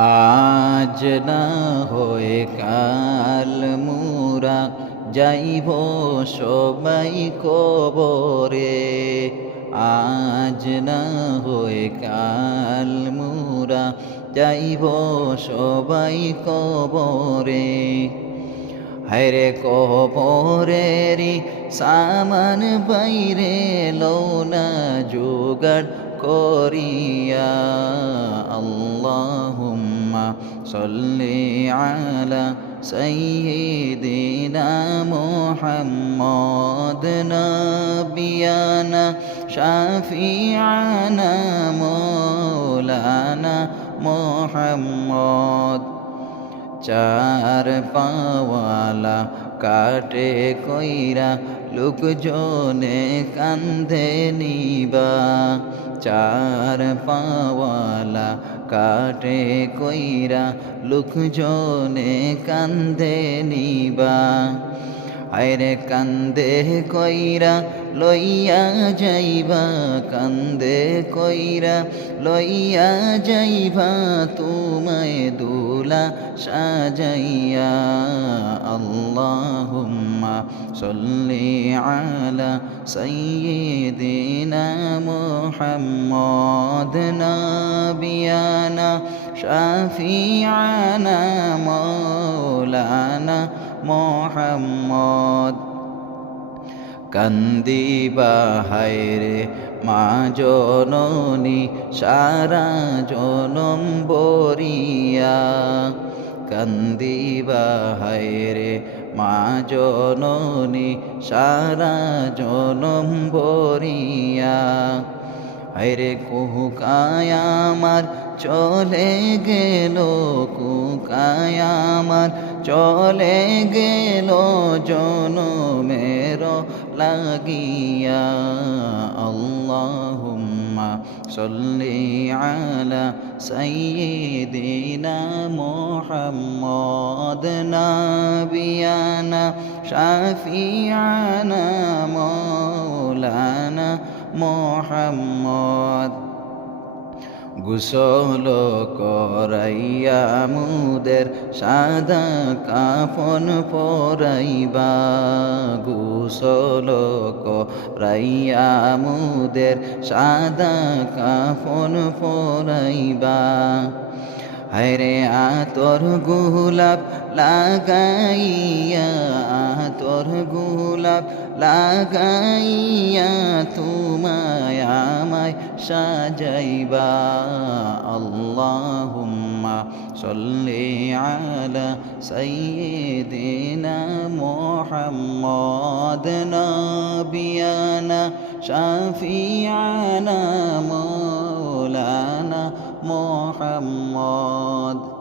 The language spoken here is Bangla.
আজ না হয়ে কাল মুরা যাইব সবাই কবরে। আজ না হয়ে কাল মুরা যাইব সবাই কবরে। হায়রে কবরেরি সামান বাইরে লৌনা জোগাড় করিয়া, আল্লাহুম্মা সল্লি আলা সাইয়্যিদিনা মুহাম্মদ নবিয়ানা শাফিআনা মাওলানা মুহাম্মদ। চার পাওয়ালা কাটে কইরা, লোকজনে কান্ধে নিবা। চার পাওয়ালা কাটে কইরা, লোকজনে কান্দে নিবা। আইরে কান্দে কইরা, লইয়া যাইবা, কান্দে কইরা, লইয়া যাইবা, তোমায় দুলা সাজাইয়া। আল্লাহুম্মা সল্লি আলা সাইয়্যিদিনা মুহাম্মদ নাবিয়ানা শাফিআনা মাওলানা মোহাম্মদ কান্দিবা হায়রে মা জননী সারা জনম বরিয়া। কান্দিবা হায়রে মা জননী, সারা জনম বরিয়া হায়রে কুহুকায় চলে গেল কুকায় আমার, চলে গেল জনমের লাগিয়া। সল্লি আলা সাইয়্যিদিনা মুহাম্মদ নাবিয়ানা শাফিআনা মাওলানা মুহাম্মদ গুসল করাইয়া মুদের সাদা কাফন পরাইবা। গুসল করাইয়া মুদের সাদা কাফন পরাইবা। হায়রে আতর গোলাপ লাগাইয়া, আতর গোলাপ লাগাইয়া তোমায় আমায় সাজাইবা। আল্লাহুম্মা সল্লি আলা সাইয়্যিদিনা মুহাম্মদ নাবিয়ানা শাফিআনা محمد